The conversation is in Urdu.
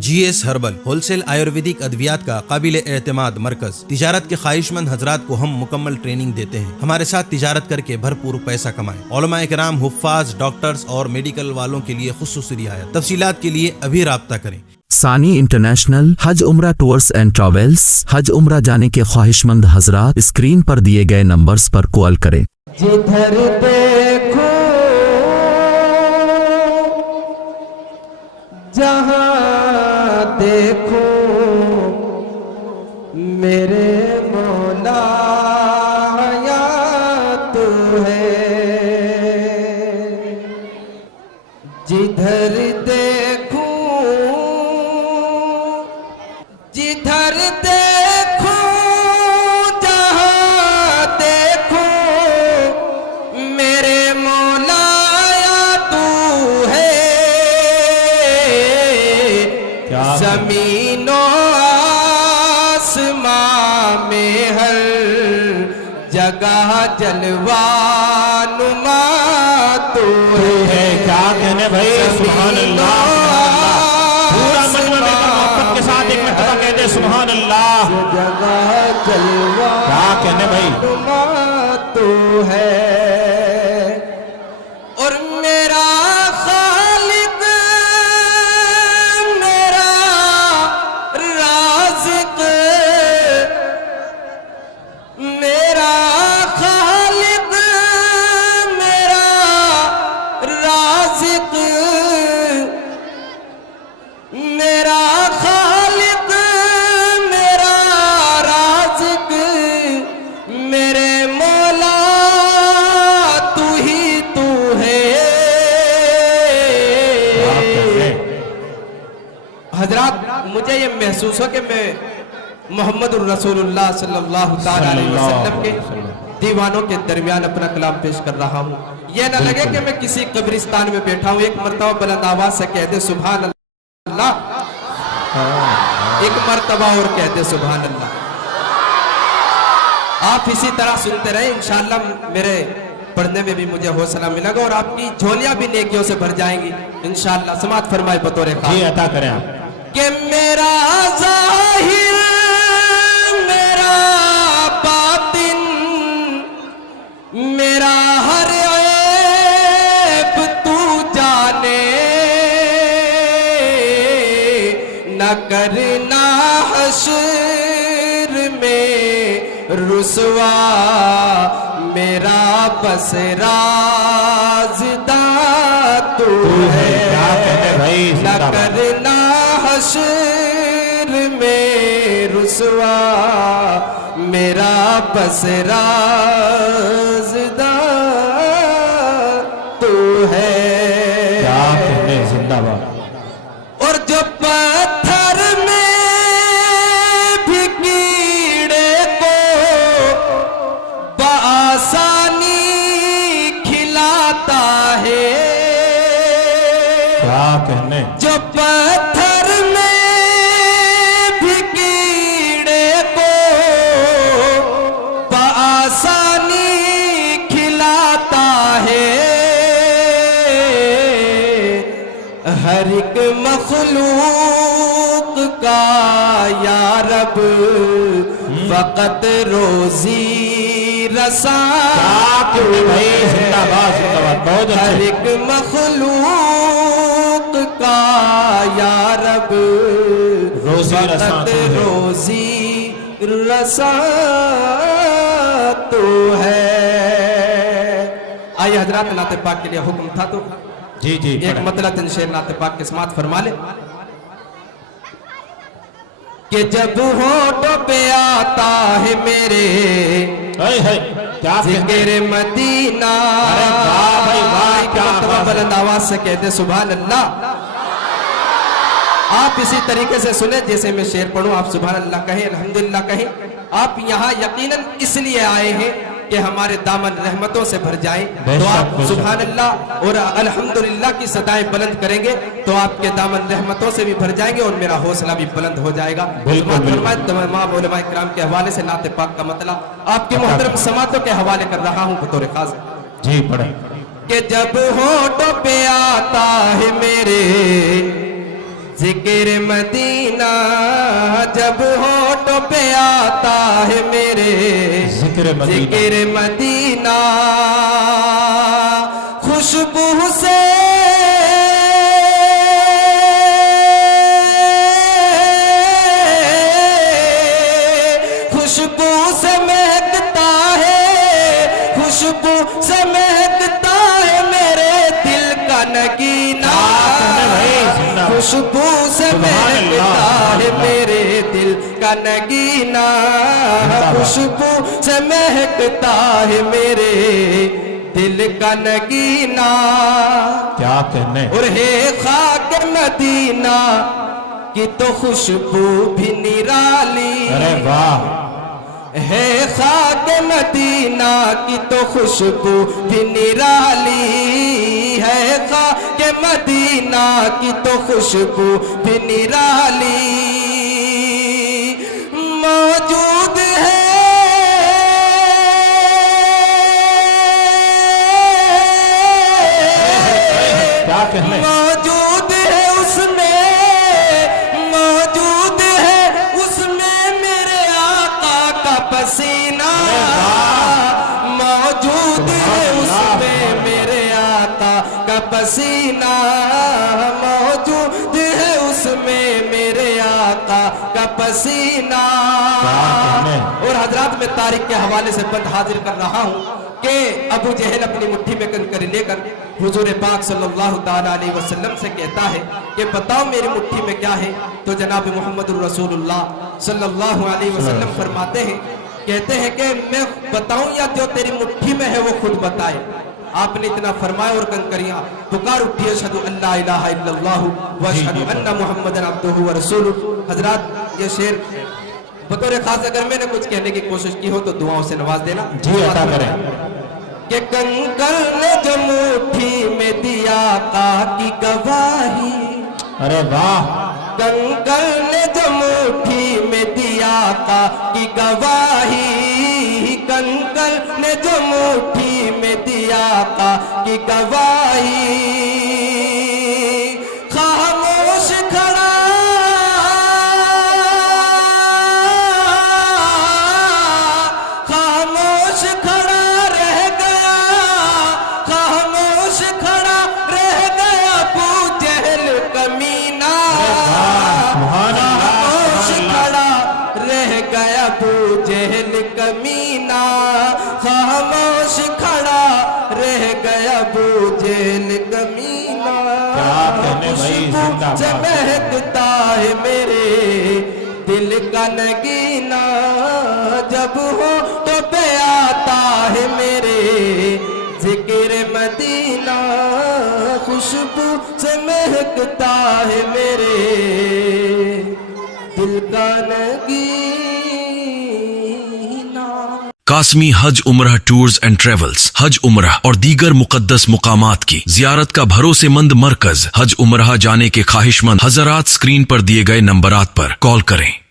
جی S herbal wholesale Ayurvedic ادویات کا قابل اعتماد مرکز تجارت کے خواہش مند حضرات کو ہم مکمل ٹریننگ دیتے ہیں۔ ہمارے ساتھ تجارت کر کے بھرپور پیسہ کمائیں۔ علماء کرام، حفاظ، ڈاکٹرز اور میڈیکل والوں کے لیے خصوصی رعایت۔ تفصیلات کے لیے ابھی رابطہ کریں۔ ثانی انٹرنیشنل حج عمرہ ٹورز اینڈ ٹریولز۔ حج عمرہ جانے کے خواہش مند حضرات اسکرین پر دیے گئے نمبرز پر کال کریں۔ جدھر دیکھو جہاں دیکھو میرے مولا حیات ہے، جدھر دیکھو جدھر دیکھو جہاں دیکھو میرے مولا تو ہے، زمین و آسمان میں ہر جگہ جلوہ نما تو ہے۔ کیا کہنے بھائی، سبحان اللہ، پورا مجمع مل کر محبت کے ساتھ ایک مرتبہ کہہ دے سبحان اللہ۔ جگہ جلوہ کیا کہنے بھائی، نما تو ہے، اور میرا خالق میرا رازق، میرا خالق میرا رازق، میرا خالق میرا رازق، میرے مولا تو ہی تو ہے۔ حضرات، مجھے یہ محسوس ہو کہ میں محمد الرسول اللہ صلی اللہ تعالیٰ علیہ وسلم کے دیوانوں کے درمیان اپنا کلام پیش کر رہا ہوں۔ یہ نہ لگے کہ میں کسی قبرستان میں بیٹھا ہوں۔ ایک مرتبہ بلند آواز سے کہہ دے سبحان اللہ، ایک مرتبہ اور کہہ دے سبحان اللہ۔ آپ اسی طرح سنتے رہے، انشاءاللہ میرے پڑھنے میں بھی مجھے حوصلہ ملے گا اور آپ کی جھولیاں بھی نیکیوں سے بھر جائیں گی انشاءاللہ۔ سماعت فرمائے بطور خاص جی عطا کریں آپ۔ کہ میرا ظاہر میرا باطن میرا ہر عیب تو جانے، نہ کرنا حشر میں رسوا میرا بس رازداں تو ہے، نہ کرنا حشر میں رسوا میرا بس رازداں تو ہے۔ کیا کہنے، زندہ باد۔ اور جو پتھر میں بھی کیڑے کو بآسانی کھلاتا ہے، کیا کہنے، جو پتھر میں بھی کیڑے کو بآسانی کھلاتا ہے، ہر ایک مخلوق کا یا رب فقط روزی رساں کیا کہنے بھائی، زندہ باد، زندہ باد، بہت ہر اچھے۔ ایک مخلوق کا یا رب روزی رساں فقط تو ہے۔ روزی رساں تو ہے۔ آئیے حضرات، نعت پاک کے لیے حکم تھا تو جی جی ایک پڑھیں۔ مطلع شعر نعت پاک کے سماعت فرما لے کہ جب ہونٹوں پہ آتا ہے میرے ہائے ہائے، کیا کہنے، ذکر مدینہ، ارے واہ بھائی واہ، کیا مرتبہ آواز ہے۔ بلند آواز سے کہتے سبحان اللہ۔ آپ اسی طریقے سے سنیں جیسے میں شعر پڑھوں، آپ سبحان اللہ کہیں، الحمدللہ کہیں۔ آپ یہاں یقیناً اس لیے آئے ہیں کہ ہمارے دامن رحمتوں سے بھر جائیں، تو آپ سبحان اللہ اور الحمدللہ کی صدائیں بلند کریں گے تو آپ کے دامن رحمتوں سے بھی بھر جائیں گے اور میرا حوصلہ بھی بلند ہو جائے گا۔ فرمائے تمام علماء کرام کے حوالے سے نعت پاک کا مطلب آپ کے محترم سماعتوں کے حوالے کر رہا ہوں بطور خاص۔ جی پڑھیں۔ کہ جب ہونٹوں پہ آتا ہے میرے ذکر مدینہ جب ہونٹوں پہ آتا ہے میرے ذکر مدینہ ذکر مدینہ خوشبو سے خوشبو سے مہکتا ہے خوشبو سے مہکتا ہے میرے دل کا نگینہ خوشبو سے مہکتا ہے میرے دل کا نگینہ خوشبو سے مہکتا ہے میرے دل کا نگینہ کیا کہنے اور ہے خاک مدینہ کی تو خوشبو بھی نرالی ارے واہ ہے خاک مدینہ کی تو خوشبو بھی نرالی ہے خاک مدینہ کی تو خوشبو بھی نرالی موجود ہے کیا کہنے موجود ہے اس میں موجود ہے اس میں میرے آقا کا پسینہ موجود ہے اس میں میرے آقا کا پسینہ موجود ہے اس میں میرے آقا کا پسینہ اور حضرات میں تاریخ کے حوالے سے بند حاضر کر رہا ہوں کہ ابو جہل اپنی مٹھی میں کنکری لے کر حضور پاک صلی اللہ تعالیٰ علیہ وسلم سے کہتا ہے کہ بتاؤ میری مٹھی میں کیا ہے تو جناب محمد الرسول اللہ صلی اللہ علیہ وسلم فرماتے ہیں کہتے ہیں کہ میں بتاؤں یا جو تیری مٹھی میں ہے وہ خود بتائے آپ نے اتنا فرمایا اور کنکریاں پکار اٹھی اشہدو ان لا الہ الا اللہ واشہدو ان محمد عبدہ ورسولہ حضرات یہ شعر بطور خاص اگر میں نے کچھ کہنے کی کوشش کی ہو تو دعاؤں سے نواز دینا جی عطا کریں کہ کنکر نے جو مٹھی میں دیا آقا کی گواہی ارے واہ کنکر نے جو مٹھی میں دیا آقا کی گواہی کنکر نے جو مٹھی میں دیا آقا کی گواہی خاموش کھڑا خاموش کھڑا رہ گیا خاموش کھڑا رہ گیا ابو جہل کمینہ خاموش کھڑا رہ گیا ابو جہل کمینہ خاموش کھڑا رہ گیا ابو جہل کمینہ خوشبو سے مہکتا ہے میرے دل کا نگینہ جب ہو تو پہ آتا ہے میرے ذکر مدینہ خوشبو سے مہکتا ہے میرے دل کا نگینہ قاسمی حج عمرہ ٹورز اینڈ ٹریولز حج عمرہ اور دیگر مقدس مقامات کی زیارت کا بھروسے مند مرکز حج عمرہ جانے کے خواہش مند حضرات اسکرین پر دیے گئے نمبرات پر کال کریں